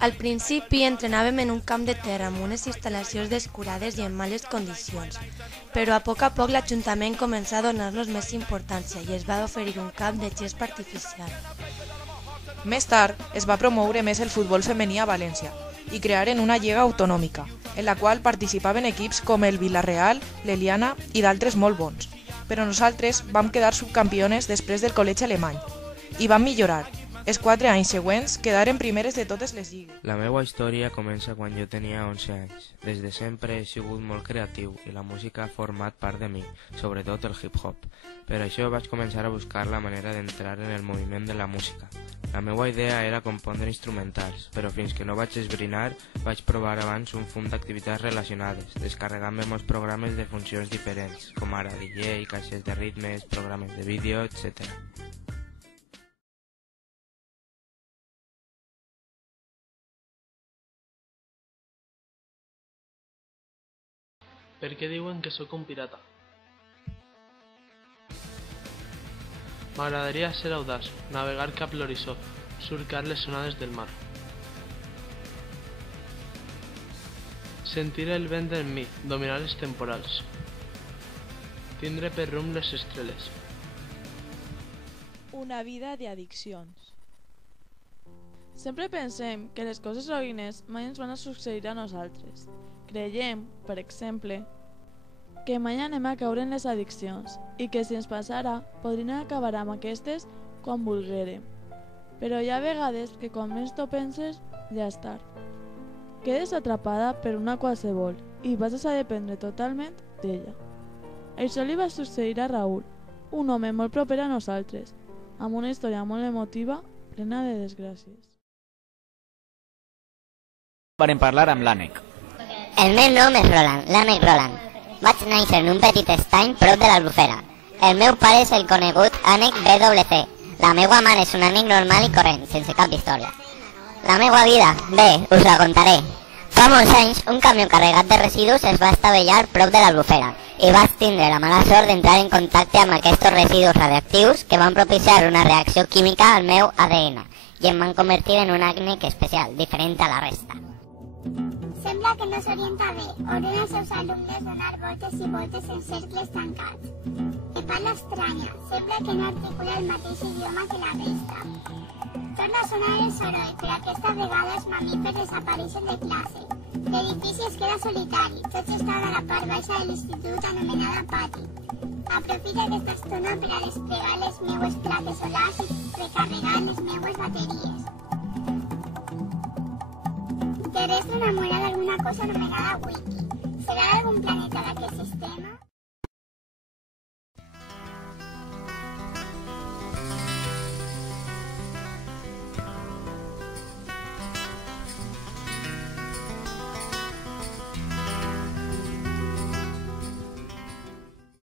Al principi entrenàvem en un camp de terra amb unes instal·lacions descurades i en males condicions, però a poc l'Ajuntament començà a donar-nos més importància i es va oferir un camp de gespa artificial. Més tard es va promoure més el futbol femení a València i crearen una lliga autonòmica, en la qual participaven equips com el Villarreal, l'Eliana i d'altres molt bons. Però nosaltres vam quedar subcampiones després del col·legi alemany i vam millorar. Els 4 anys següents quedaren primeres de totes les lligues. La meva història comença quan jo tenia 11 anys. Des de sempre he sigut molt creatiu i la música ha format part de mi, sobretot el hip-hop. Per això vaig començar a buscar la manera d'entrar en el moviment de la música. La meva idea era compondre instrumentals, però fins que no vaig esbrinar vaig provar abans un fum d'activitats relacionades, descarregant-me molts programes de funcions diferents, com ara DJ, caixes de ritmes, programes de vídeo, etc. Per què diuen que sóc un pirata? M'agradaria ser audaç, navegar cap l'horitzó, surcar les onades del mar. Sentir el vent en mi, dominar els temporals. Tindre per rumb les estrelles. Una vida d'addiccions. Sempre pensem que les coses roïnes mai ens van a succeir a nosaltres. Creiem, per exemple, que mai anem a caure en les addiccions i que si ens passara podrien acabar amb aquestes quan volguérem. Però hi ha vegades que quan més t'ho penses ja és tard. Quedes atrapada per una qualsevol i passes a dependre totalment d'ella. Això li va succeir a Raül, un home molt proper a nosaltres, amb una història molt emotiva plena de desgràcies. Varen parlar amb l'Ànec. El meu nom és Roland, l'Ànec Roland. Vaig néixer en un petit estany prop de l'Albufera. El meu pare és el conegut Ànec BWC. La meva mare és un ànec normal i corrent, sense cap història. La meva vida, bé, us la contaré. Fa molts anys, un camió carregat de residus es va estavellar prop de l'Albufera i vaig tindre la mala sort d'entrar en contacte amb aquests residus radioactius que van propiciar una reacció química al meu ADN i em van convertir en un ànec especial, diferent a la resta. Sembla que no s'orienta bé. Ordena als seus alumnes donar voltes i voltes en cercles tancats. Que parla estranya. Sembla que no articula el mateix idioma que la resta. Torna a sonar el soroll, però aquesta vegada els mamífers desapareixen de classe. L'edifici es queda solitari. Tots estan a la part baixa de l'institut anomenada pati. Aprofita aquesta estona per a desplegar les meues plaques solars i recarregar les meues bateries. Terrestre enamorada d'alguna cosa anomenada Wiki. Serà d'algun planeta d'aquest sistema?